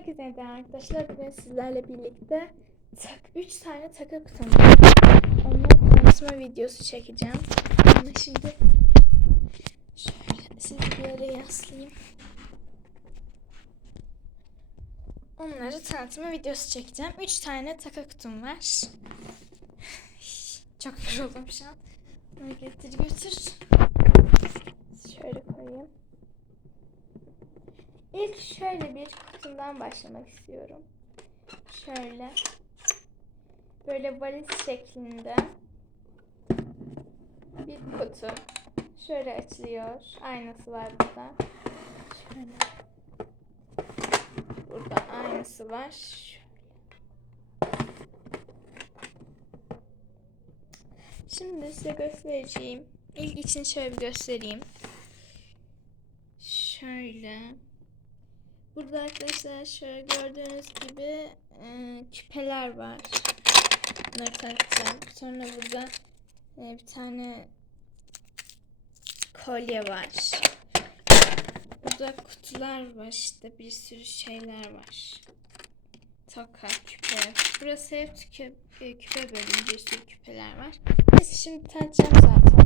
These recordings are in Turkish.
Herkese merhaba arkadaşlar. Bugün sizlerle birlikte tak, 3 tane takı var. Onları tanıtma videosu çekeceğim. Ama şimdi şöyle sizi bir yere yaslayayım. Onları tanıtma videosu çekeceğim. 3 tane takı kutum var. Çok yoruldum şu an. Bunu getir götür. Şöyle koyayım. İlk şöyle bir kutumdan başlamak istiyorum. Şöyle. Böyle valiz şeklinde bir kutu. Şöyle açılıyor. Aynası var burada. Şöyle. Burada aynası var. Şöyle. Şimdi size göstereceğim. İlk için şöyle bir göstereyim. Şöyle. Burada arkadaşlar şöyle gördüğünüz gibi e, küpeler var. Bunları takacağım. Sonra burada e, bir tane kolye var. Burada kutular var işte bir sürü şeyler var. Toka, küpe. Burası hep küpe, küpe bölümü bir sürü küpeler var. Neyse şimdi tanıtacağım zaten.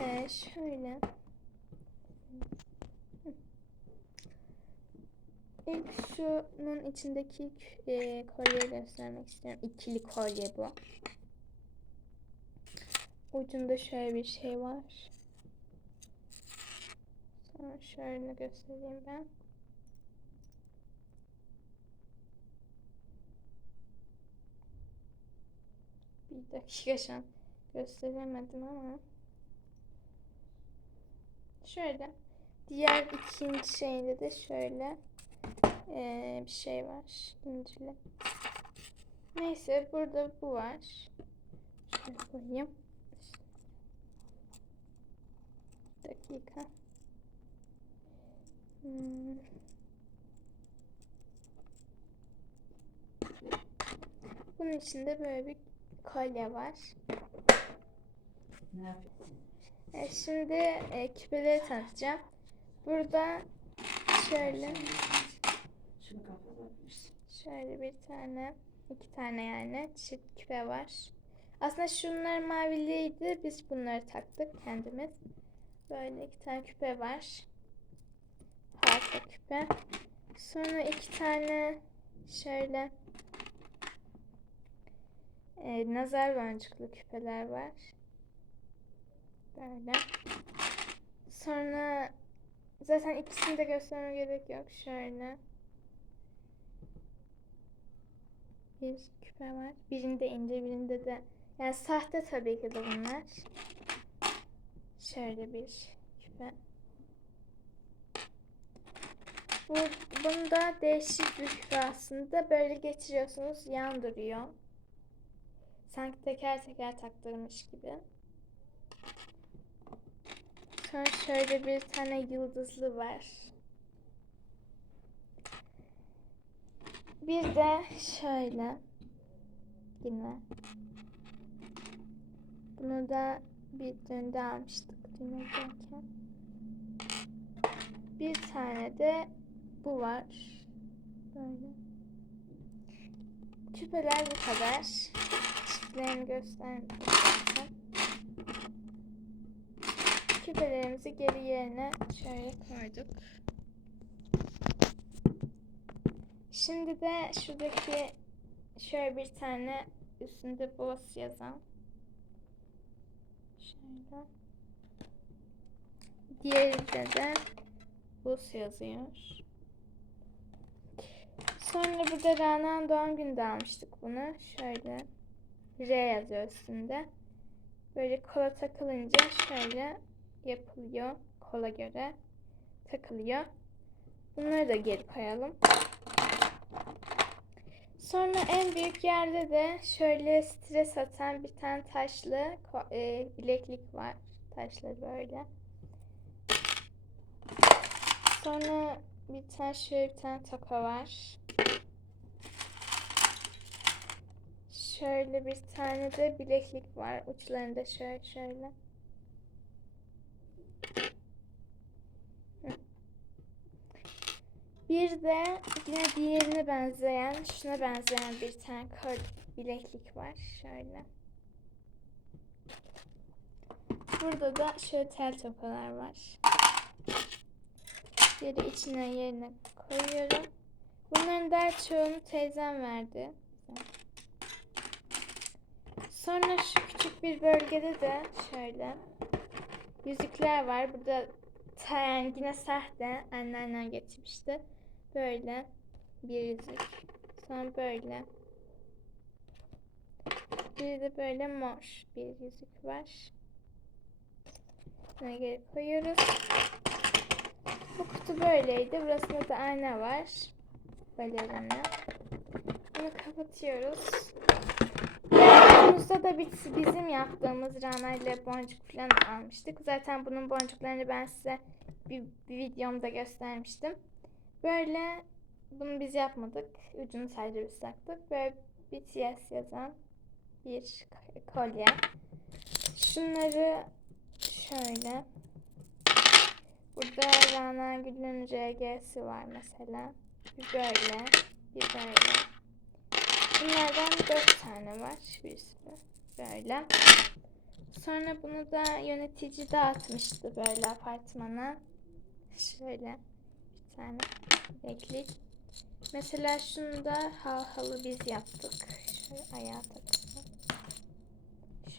Ee, şöyle. İlk şunun içindeki e, kolyeyi göstermek istiyorum. İkili kolye bu. Ucunda şöyle bir şey var. Sonra şöyle göstereyim ben. Bir dakika şu an gösteremedim ama. Şöyle. Diğer ikinci şeyde de şöyle ee, bir şey var. İncili. Neyse burada bu var. Şöyle koyayım. Bir dakika. Hmm. Bunun içinde böyle bir kolye var. Ne yapıyorsun? Evet, şimdi e, küpeleri tanıtacağım. Burada şöyle Şöyle bir tane iki tane yani çift küpe var. Aslında şunlar maviliydi. Biz bunları taktık kendimiz. Böyle iki tane küpe var. Harika küpe. Sonra iki tane şöyle e, nazar boncuklu küpeler var. Böyle. Sonra zaten ikisini de göstermeme gerek yok. Şöyle. Bir küpe var. Birinde ince, birinde de yani sahte tabii ki de bunlar. Şöyle bir küpe. Bu, bunda değişik bir küpe aslında. Böyle geçiriyorsunuz, yan duruyor. Sanki teker teker taktırmış gibi. Sonra şöyle bir tane yıldızlı var. Bir de şöyle yine. Bunu da bir düğünde almıştık düğündeyken. Bir tane de bu var. Böyle. Küpeler bu kadar. Çiftlerini göstermeyeceğim. Küpelerimizi geri yerine şöyle koyduk. Şimdi de şuradaki şöyle bir tane üstünde boss yazan şöyle diğerinde de boss yazıyor. Sonra burada Rana'nın doğum gününde almıştık bunu. Şöyle R yazıyor üstünde. Böyle kola takılınca şöyle yapılıyor. Kola göre takılıyor. Bunları da geri koyalım. Sonra en büyük yerde de şöyle stres atan bir tane taşlı e, bileklik var. Taşlı böyle. Sonra bir tane şöyle bir tane toka var. Şöyle bir tane de bileklik var. Uçlarında şöyle şöyle. Bir de yine diğerine benzeyen, şuna benzeyen bir tane kör bileklik var. Şöyle. Burada da şöyle tel tokalar var. Yeri içine yerine koyuyorum. Bunların daha çoğunu teyzem verdi. Sonra şu küçük bir bölgede de şöyle yüzükler var. Burada yani yine sahte anneannem getirmişti. Böyle bir yüzük. Sonra böyle. Bir de böyle mor bir yüzük var. Buna geri koyuyoruz. Bu kutu böyleydi. Burasında da ayna var. Balerinle. Bunu kapatıyoruz. Kutumuzda da biz- bizim yaptığımız Rana ile boncuk falan almıştık. Zaten bunun boncuklarını ben size bir, bir videomda göstermiştim. Böyle bunu biz yapmadık. Ucunu sadece biz taktık. Böyle BTS yazan bir kolye. Şunları şöyle. Burada Rana Gül'ün RG'si var mesela. Bir böyle, bir böyle. Bunlardan dört tane var. Bir sürü. Böyle. Sonra bunu da yönetici dağıtmıştı böyle apartmana. Şöyle tane bileklik. Mesela şunu da hal halı biz yaptık. Şöyle ayağa takalım.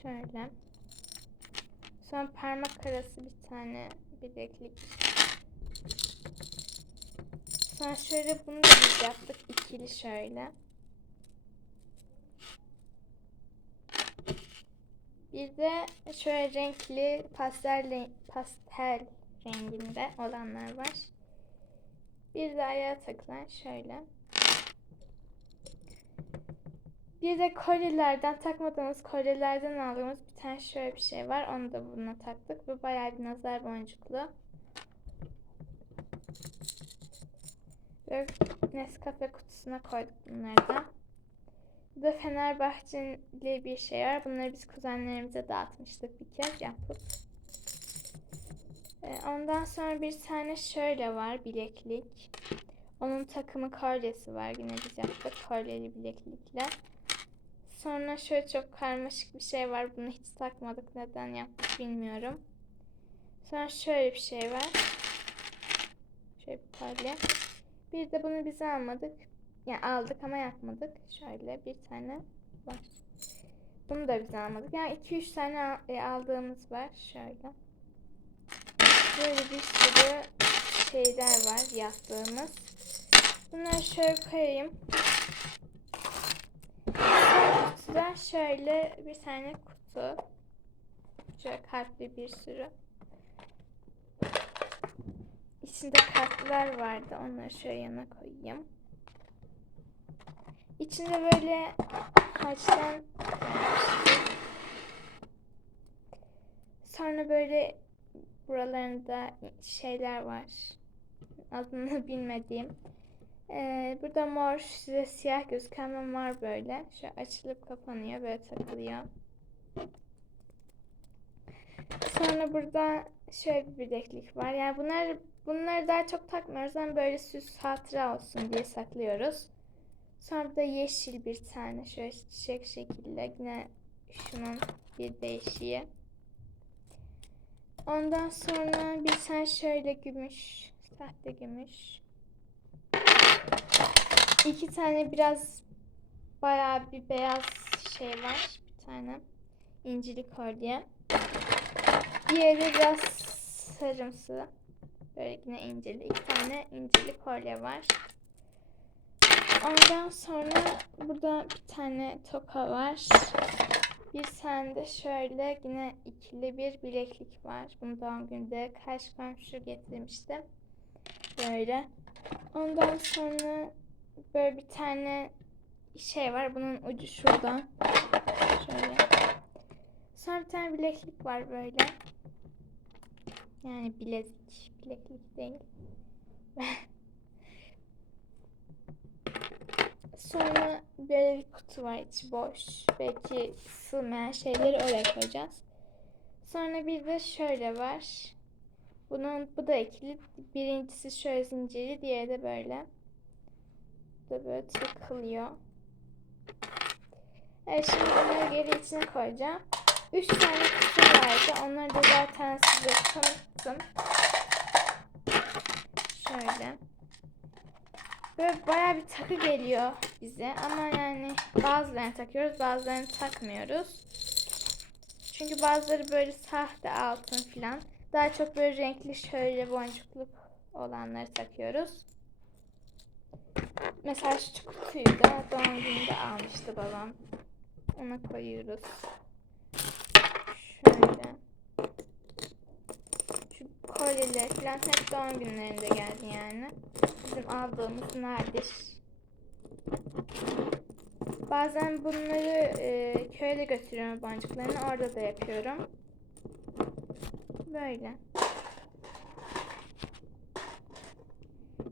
Şöyle. Sonra parmak arası bir tane bileklik. Sonra şöyle bunu da biz yaptık. ikili şöyle. Bir de şöyle renkli pastel, pastel renginde olanlar var. Bir de ayağa takılan şöyle. Bir de kolyelerden takmadığımız kolyelerden aldığımız bir tane şöyle bir şey var. Onu da buna taktık. Bu bayağı bir nazar boncuklu. Böyle Nescafe kutusuna koyduk bunları da. Bu da Fenerbahçeli bir şey var. Bunları biz kuzenlerimize dağıtmıştık bir kez yapıp. Ee, Ondan sonra bir tane şöyle var bileklik. Onun takımı kolyesi var. Yine biz yaptık kolyeli bileklikle. Sonra şöyle çok karmaşık bir şey var. Bunu hiç takmadık. Neden yaptık bilmiyorum. Sonra şöyle bir şey var. Şöyle bir kolye. Bir de bunu biz almadık. Yani aldık ama yapmadık. Şöyle bir tane var. Bunu da biz almadık. Yani 2-3 tane e, aldığımız var. Şöyle. Böyle bir sürü şeyler var yaptığımız. Bunları şöyle koyayım. Son kutuda şöyle bir tane kutu. Şöyle kalpli bir sürü. İçinde kartlar vardı. Onları şöyle yana koyayım. İçinde böyle haçtan Sonra böyle buralarında şeyler var. Adını bilmediğim. Ee, burada mor size siyah gözüken ve var böyle. Şöyle açılıp kapanıyor. Böyle takılıyor. Sonra burada şöyle bir bileklik var. Yani bunlar bunları daha çok takmıyoruz ama böyle süs hatıra olsun diye saklıyoruz. Sonra da yeşil bir tane şöyle çiçek şekilde yine şunun bir değişiği. Ondan sonra bir tane şöyle gümüş, sahte gümüş. İki tane biraz bayağı bir beyaz şey var. Bir tane incili kolye. Diğeri biraz sarımsı. Böyle yine incili. İki tane incili kolye var. Ondan sonra burada bir tane toka var. Bir tane de şöyle yine ikili bir bileklik var. Bunu doğum gününde karşı komşu getirmişti. Böyle. Ondan sonra böyle bir tane şey var. Bunun ucu şurada. Şöyle. Sonra bir tane bileklik var böyle. Yani bilezik. Bileklik değil. Sonra böyle bir kutu var içi boş. Belki sığmayan şeyleri oraya koyacağız. Sonra bir de şöyle var. Bunun bu da ikili. Birincisi şöyle zincirli, diğeri de böyle. Bu da böyle takılıyor. Evet şimdi bunları geri içine koyacağım. Üç tane kutu vardı. Onları da zaten size tanıttım. Şöyle. Böyle bayağı bir takı geliyor bize ama yani bazılarını takıyoruz bazılarını takmıyoruz. Çünkü bazıları böyle sahte altın filan. Daha çok böyle renkli şöyle boncuklu olanları takıyoruz. Mesela şu kutuyu da doğum gününde almıştı babam. Ona koyuyoruz. Şöyle. Şu kolyeler falan hep doğum günlerinde geldi yani. Bizim aldığımız nadir. Bazen bunları e, köye götürüyorum boncuklarını. Orada da yapıyorum. Böyle.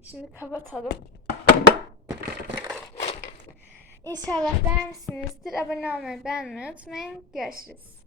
Şimdi kapatalım. İnşallah beğenmişsinizdir. Abone olmayı beğenmeyi unutmayın. Görüşürüz.